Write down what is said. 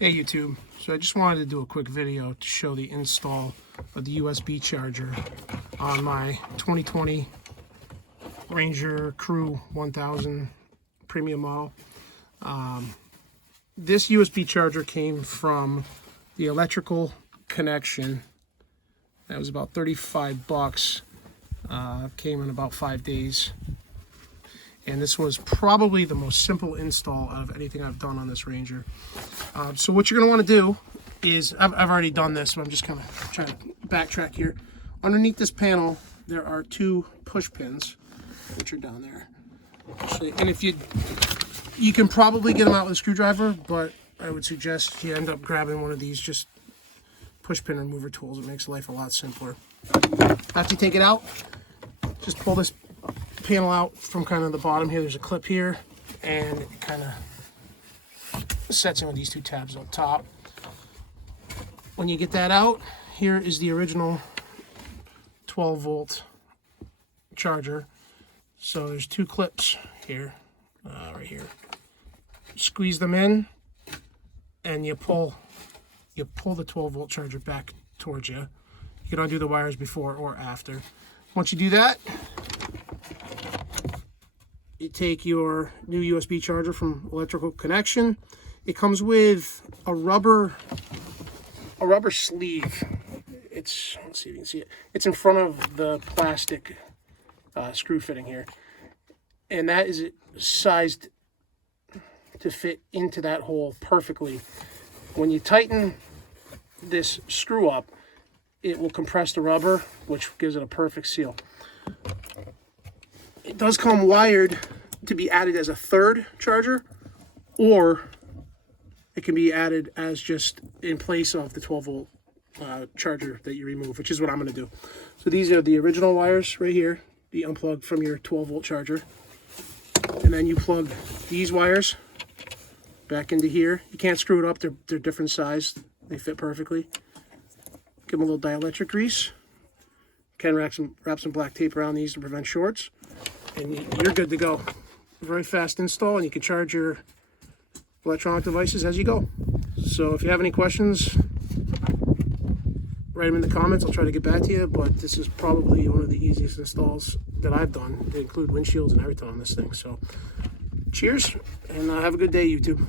Hey YouTube, so I just wanted to do a quick video to show the install of the USB charger on my 2020 Ranger Crew 1000 premium model. This USB charger came from the electrical connection. That was about 35 bucks. Came in about 5 days. And this was probably the most simple install out of anything I've done on this Ranger. So what you're going to want to do is, I've already done this, but I'm just kind of trying to backtrack here. Underneath this panel, there are two push pins, which are down there. And if you can probably get them out with a screwdriver, but I would suggest you end up grabbing one of these just push pin remover tools. It makes life a lot simpler. After you take it out, just pull this panel out from kind of the bottom here. There's a clip here, and it kind of sets in with these two tabs up top. When you get that out, here is the original 12 volt charger. So there's two clips here, right here. Squeeze them in, and you pull the 12 volt charger back towards you. You can undo the wires before or after. Once you do that, you take your new USB charger from electrical connection. It comes with a rubber sleeve. Let's see if you can see it. It's in front of the plastic screw fitting here, and that is sized to fit into that hole perfectly. When you tighten this screw up, it will compress the rubber, which gives it a perfect seal. It does come wired to be added as a third charger, or it can be added as just in place of the 12 volt charger that you remove, which is what I'm going to do. So these are the original wires right here, the unplugged from your 12 volt charger. And then you plug these wires back into here. You can't screw it up, they're different size. They fit perfectly. Give them a little dielectric grease. You can wrap some black tape around these to prevent shorts, and you're good to go. Very fast install, and you can charge your electronic devices as you go. So if you have any questions, write them in the comments. I'll try to get back to you, but this is probably one of the easiest installs that I've done. They include windshields and everything on this thing. So cheers, and have a good day, YouTube.